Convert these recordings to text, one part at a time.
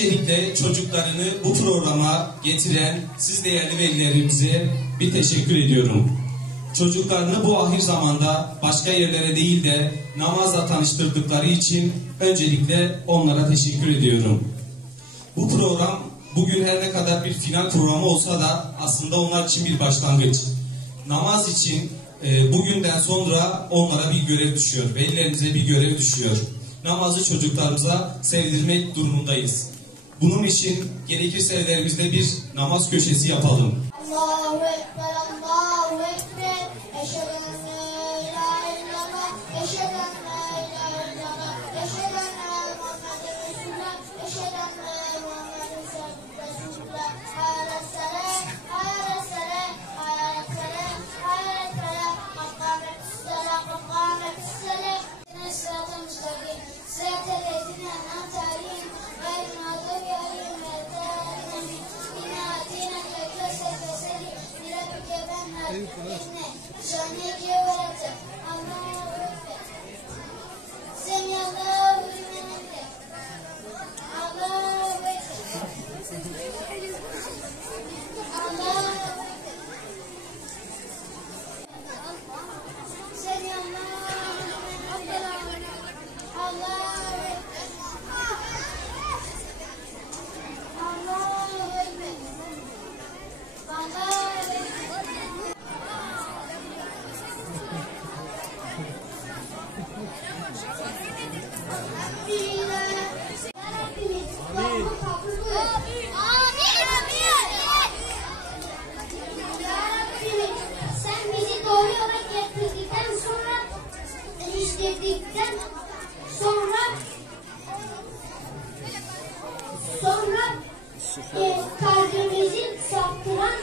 Öncelikle çocuklarını bu programa getiren siz değerli velilerimize bir teşekkür ediyorum. Çocuklarını bu ahir zamanda başka yerlere değil de namazla tanıştırdıkları için öncelikle onlara teşekkür ediyorum. Bu program bugün her ne kadar bir final programı olsa da aslında onlar için bir başlangıç. Namaz için bugünden sonra onlara bir görev düşüyor. Velilerimize bir görev düşüyor. Namazı çocuklarımıza sevdirmek durumundayız. Bunun için gerekirse evlerimizde bir namaz köşesi yapalım. Allahu Ekber, Allahu Ekber. Eşhedü en la ilahe illallah, eşhedü en la ilahe illallah, eşhedü enne Muhammeden Resulullah, eşhedü enne Muhammeden Resulullah. Hayyalas-salah, hayyalas-salah, hayyalas-salah, hayyalas-salah. Makamet-s-salah, makamet-s-salah. Sırat-ı müstakim, sırat-ı lezine en'amte aleyhim, gayril mağdubi aleyhim ve d-dâlin. İnna âtînâ el-kevser fesalli lirabbike venhar. İnne şâniyeke ve'abtar. Allahu Ekber. Semiyallahu limen hamide. Allahu Ekber. Allahu Ekber. Semiyallahu limen hamide. Allahu Ekber. Allahu Ekber. Allahu Ekber. Sen bizi doğru yola getirdikten sonra kalbimizi saptıran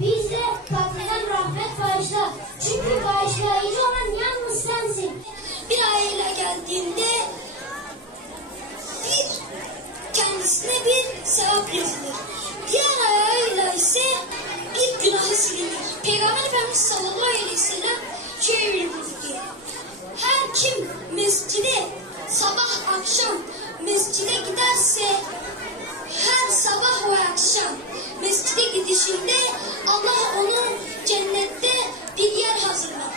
bize katlayan rahmet bağışla. Çünkü bağışlayıcı olan yalnız sensin. Bir ayıyla geldiğinde kendisine bir sevap yazılır. Diğer ayıyla ise bir günahı silinir. Peygamber Efendimiz sallallahu aleyhi ve sellem şöyle buyurdu: her kim mescide sabah akşam mescide giderse, her sabah ve akşam mescide gidişinde Allah onu cennette bir yer hazırlar.